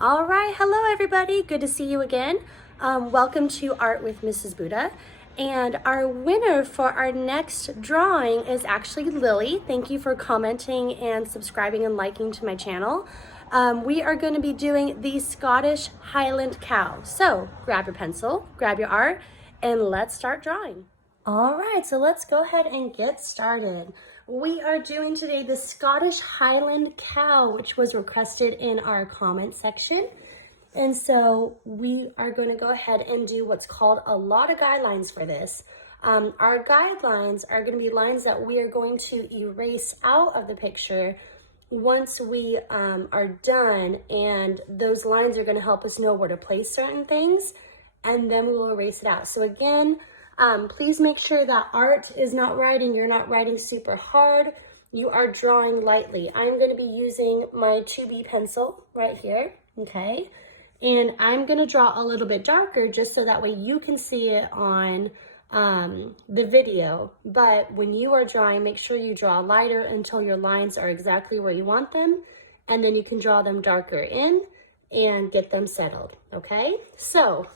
All right, hello everybody. Good to see you again. Welcome to Art with Mrs. Buda. And our winner for our next drawing is actually Lily. Thank you for commenting and subscribing and liking to my channel. We are going to be doing the Scottish Highland Cow. So grab your pencil, grab your art, and let's start drawing. All right, so let's go ahead and get started. We are doing today the Scottish Highland Cow, which was requested in our comment section. And so we are going to go ahead and do what's called a lot of guidelines for this. Our guidelines are going to be lines that we are going to erase out of the picture once we are done, and those lines are going to help us know where to place certain things, and then we will erase it out. So again, please make sure that art is not writing. You're not writing super hard. You are drawing lightly. I'm going to be using my 2B pencil right here, okay? And I'm going to draw a little bit darker just so that way you can see it on the video. But when you are drawing, make sure you draw lighter until your lines are exactly where you want them. And then you can draw them darker in and get them settled, okay? So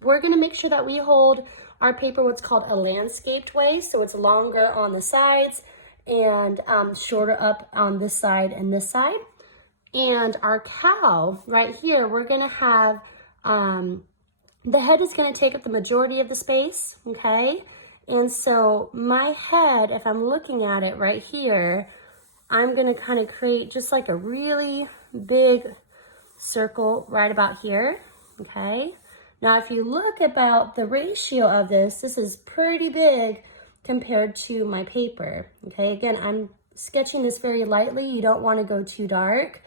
we're going to make sure that we hold our paper what's called a landscaped way, so it's longer on the sides and shorter up on this side and this side. And our cow right here, we're gonna have, the head is gonna take up the majority of the space, okay? And so my head, if I'm looking at it right here, I'm gonna kind of create just like a really big circle right about here, okay? Now, if you look about the ratio of this is pretty big compared to my paper, okay? Again, I'm sketching this very lightly. You don't want to go too dark.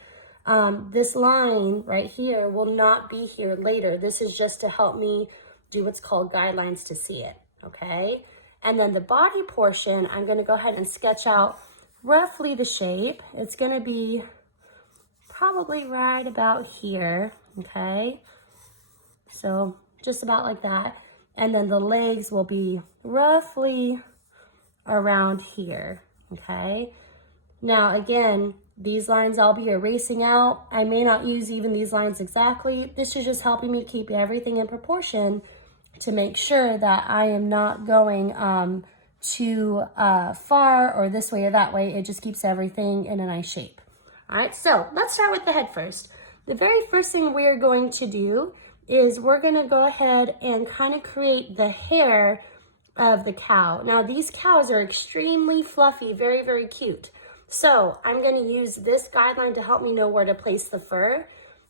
This line right here will not be here later. This is just to help me do what's called guidelines to see it, okay? And then the body portion, I'm going to go ahead and sketch out roughly the shape. It's going to be probably right about here, okay? So just about like that. And then the legs will be roughly around here, okay? Now, again, these lines I'll be erasing out. I may not use even these lines exactly. This is just helping me keep everything in proportion to make sure that I am not going too far or this way or that way. It just keeps everything in a nice shape. All right, so let's start with the head first. The very first thing we're going to do is we're gonna go ahead and kind of create the hair of the cow. Now, these cows are extremely fluffy, very, very cute. So I'm gonna use this guideline to help me know where to place the fur.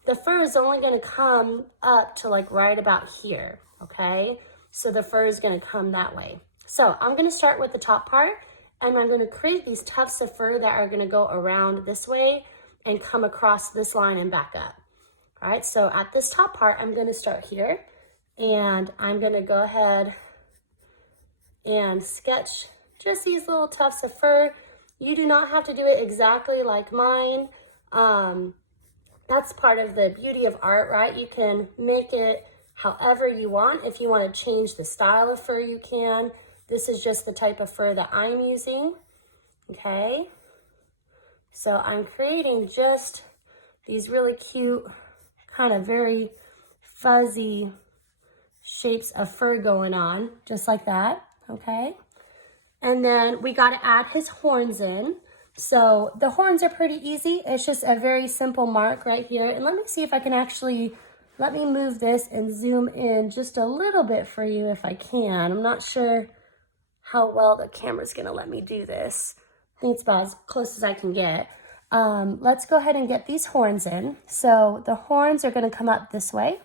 The fur is only gonna come up to like right about here, okay? So the fur is gonna come that way. So I'm gonna start with the top part, and I'm gonna create these tufts of fur that are gonna go around this way and come across this line and back up. All right, so at this top part, I'm gonna start here, and I'm gonna go ahead and sketch just these little tufts of fur. You do not have to do it exactly like mine. That's part of the beauty of art, right? You can make it however you want. If you want to change the style of fur, you can. This is just the type of fur that I'm using, okay? So I'm creating just these really cute, kind of very fuzzy shapes of fur going on, just like that, okay? And then we got to add his horns in. So the horns are pretty easy. It's just a very simple mark right here. And let me see if I can actually, let me move this and zoom in just a little bit for you if I can. I'm not sure how well the camera's gonna let me do this. I think it's about as close as I can get. Let's go ahead and get these horns in. So the horns are gonna come up this way.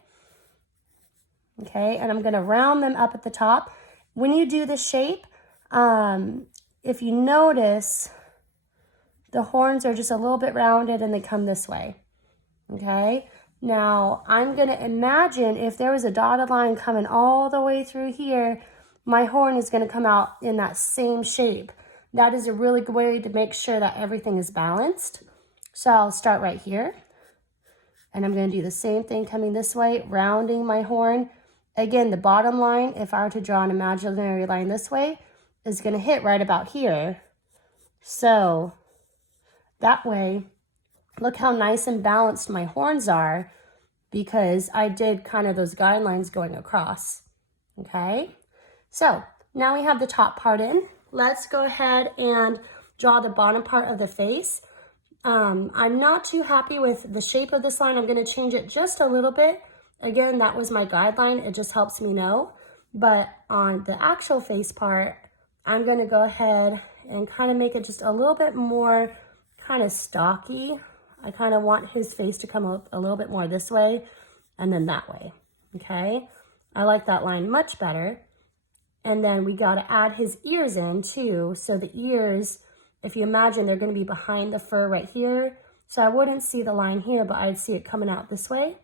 Okay, and I'm gonna round them up at the top. When you do the shape, if you notice, the horns are just a little bit rounded and they come this way, okay? Now, I'm gonna imagine if there was a dotted line coming all the way through here, my horn is gonna come out in that same shape. That is a really good way to make sure that everything is balanced. So I'll start right here, and I'm gonna do the same thing coming this way, rounding my horn. Again, the bottom line, if I were to draw an imaginary line this way, is gonna hit right about here. So that way, look how nice and balanced my horns are. because I did kind of those guidelines going across, okay? So now we have the top part in. Let's go ahead and draw the bottom part of the face. I'm not too happy with the shape of this line. I'm gonna change it just a little bit. Again, that was my guideline. It just helps me know. But on the actual face part, I'm gonna go ahead and kind of make it just a little bit more kind of stocky. I kind of want his face to come out a little bit more this way and then that way, okay? I like that line much better. And then we gotta add his ears in too. So the ears, if you imagine, they're gonna be behind the fur right here. So I wouldn't see the line here, but I'd see it coming out this way.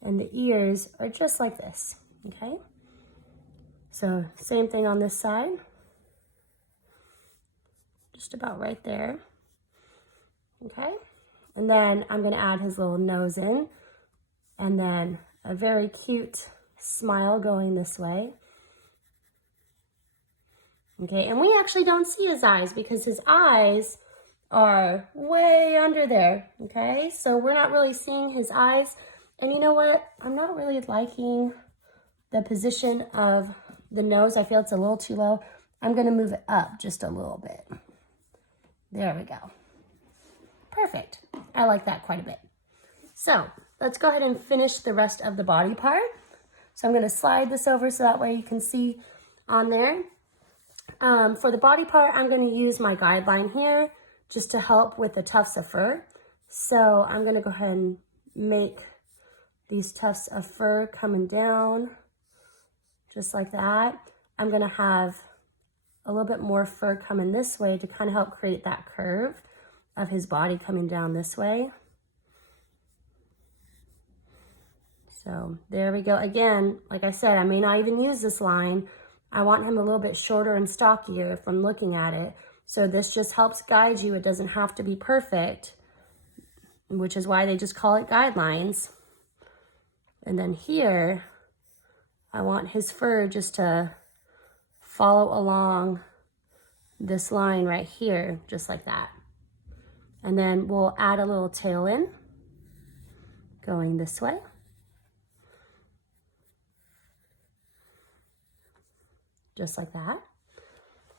And the ears are just like this, okay? So same thing on this side. Just about right there, okay? And then I'm gonna add his little nose in, and then a very cute smile going this way. Okay, and we actually don't see his eyes because his eyes are way under there, okay? So we're not really seeing his eyes. And you know what? I'm not really liking the position of the nose. I feel it's a little too low. I'm gonna move it up just a little bit. There we go. Perfect. I like that quite a bit. So let's go ahead and finish the rest of the body part. So I'm gonna slide this over so that way you can see on there. For the body part, I'm gonna use my guideline here just to help with the tufts of fur. So I'm gonna go ahead and make these tufts of fur coming down just like that. I'm gonna have a little bit more fur coming this way to kind of help create that curve of his body coming down this way. So there we go. Again, like I said, I may not even use this line. I want him a little bit shorter and stockier from looking at it. So this just helps guide you. It doesn't have to be perfect, which is why they just call it guidelines. And then here, I want his fur just to follow along this line right here, just like that. And then we'll add a little tail in, going this way. Just like that.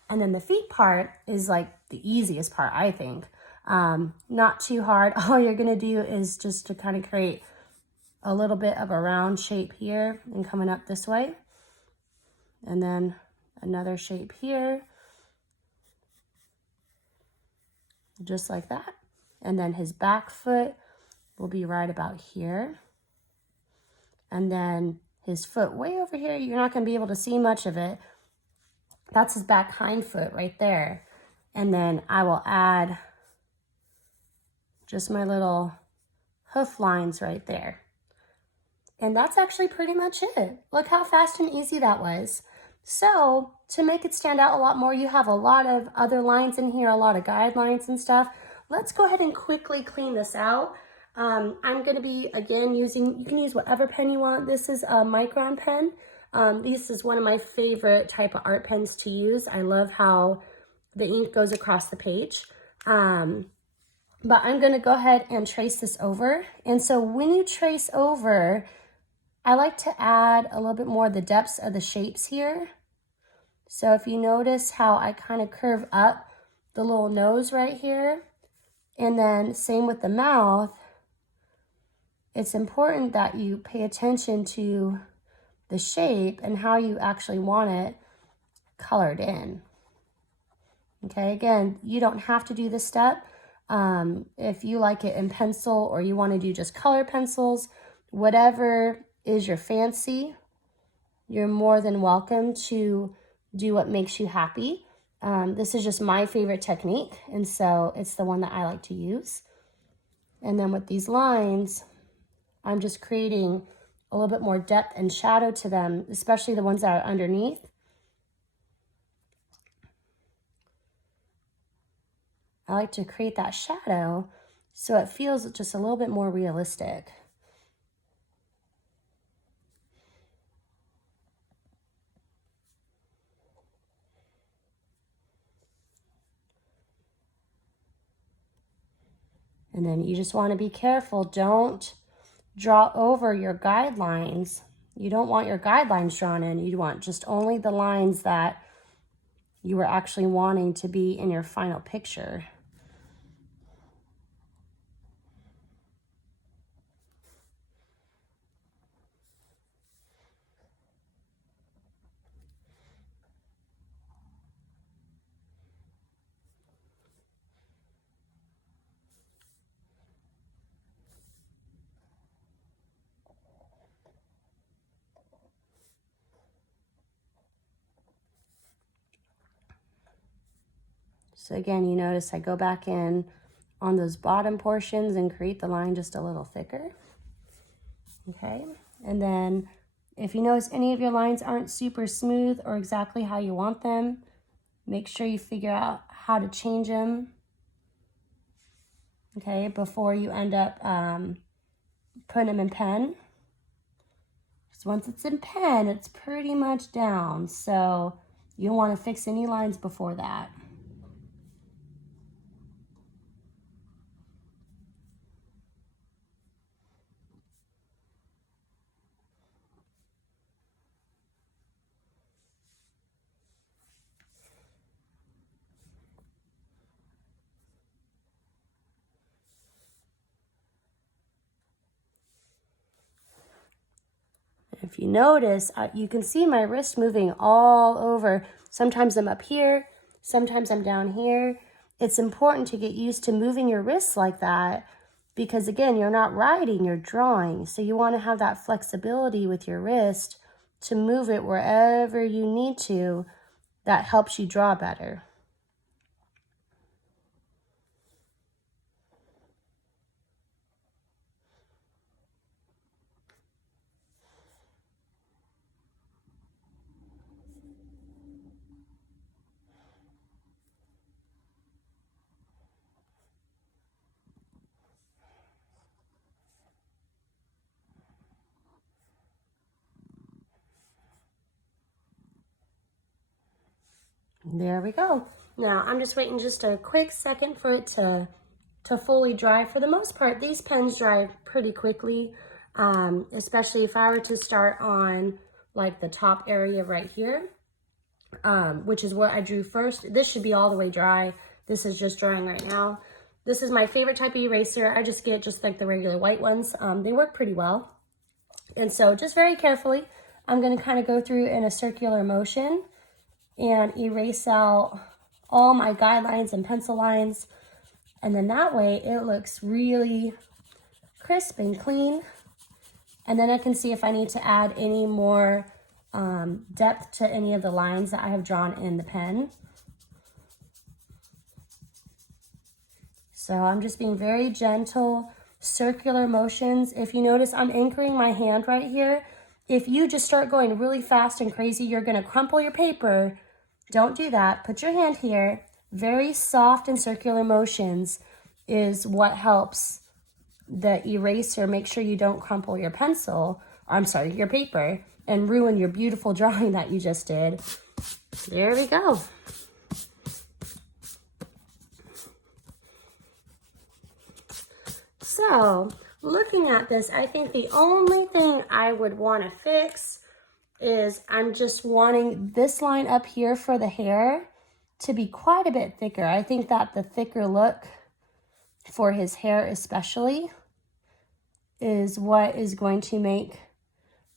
And then the feet part is like the easiest part, I think. Not too hard. All you're gonna do is just to kind of create a little bit of a round shape here and coming up this way. And then another shape here. Just like that. And then his back foot will be right about here. And then his foot way over here, you're not gonna be able to see much of it. That's his back hind foot right there. And then I will add just my little hoof lines right there. And that's actually pretty much it. Look how fast and easy that was. So to make it stand out a lot more, you have a lot of other lines in here, a lot of guidelines and stuff. Let's go ahead and quickly clean this out. I'm gonna be, again, using, you can use whatever pen you want. This is a Micron pen. This is one of my favorite type of art pens to use. I love how the ink goes across the page. But I'm gonna go ahead and trace this over. And so when you trace over, I like to add a little bit more of the depths of the shapes here. So if you notice how I kind of curve up the little nose right here, and then same with the mouth, it's important that you pay attention to the shape and how you actually want it colored in. Okay, again, you don't have to do this step. If you like it in pencil or you want to do just color pencils, whatever is your fancy, you're more than welcome to do what makes you happy. This is just my favorite technique, and so it's the one that I like to use. And then with these lines, I'm just creating a little bit more depth and shadow to them, especially the ones that are underneath. I like to create that shadow so it feels just a little bit more realistic. And then you just want to be careful. Don't draw over your guidelines. You don't want your guidelines drawn in. You want just only the lines that you were actually wanting to be in your final picture. So again, you notice I go back in on those bottom portions and create the line just a little thicker. Okay, and then if you notice any of your lines aren't super smooth or exactly how you want them, make sure you figure out how to change them, okay, before you end up putting them in pen. Because once it's in pen, it's pretty much down, so you don't want to fix any lines before that. If you notice, you can see my wrist moving all over. Sometimes I'm up here, sometimes I'm down here. It's important to get used to moving your wrists like that because, again, you're not writing, you're drawing. So you want to have that flexibility with your wrist to move it wherever you need to. That helps you draw better. There we go. Now I'm just waiting just a quick second for it to fully dry. For the most part, these pens dry pretty quickly, especially if I were to start on like the top area right here, which is where I drew first. This should be all the way dry. This is just drying right now. This is my favorite type of eraser. I just get just like the regular white ones. They work pretty well. And so just very carefully, I'm going to kind of go through in a circular motion and erase out all my guidelines and pencil lines. And then that way it looks really crisp and clean. And then I can see if I need to add any more depth to any of the lines that I have drawn in the pen. So I'm just being very gentle, circular motions. If you notice, I'm anchoring my hand right here. If you just start going really fast and crazy, you're gonna crumple your paper. Don't do that. Put your hand here. Very soft and circular motions is what helps the eraser make sure you don't crumple your pencil, or I'm sorry, your paper, and ruin your beautiful drawing that you just did. There we go. So, looking at this, I think the only thing I would want to fix is I'm just wanting this line up here for the hair to be quite a bit thicker. I think that the thicker look for his hair especially is what is going to make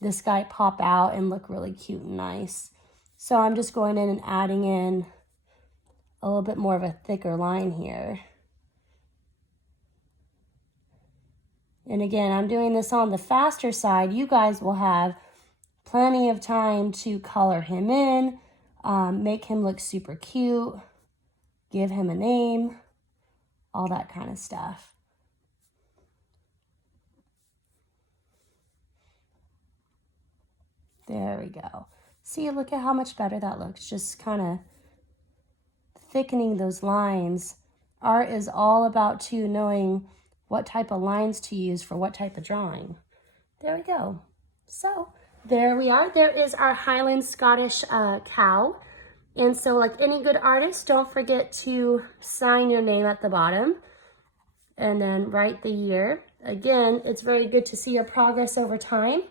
this guy pop out and look really cute and nice. So I'm just going in and adding in a little bit more of a thicker line here. And again, I'm doing this on the faster side. You guys will have plenty of time to color him in, make him look super cute, give him a name, all that kind of stuff. There we go. See, look at how much better that looks. Just kind of thickening those lines. Art is all about too knowing what type of lines to use for what type of drawing. There we go. So there we are. There is our Highland Scottish cow. And so like any good artist, don't forget to sign your name at the bottom and then write the year. again, it's very good to see your progress over time.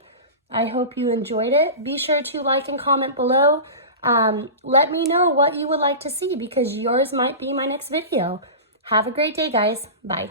I hope you enjoyed it. Be sure to like and comment below. Let me know what you would like to see because yours might be my next video. Have a great day, guys. Bye.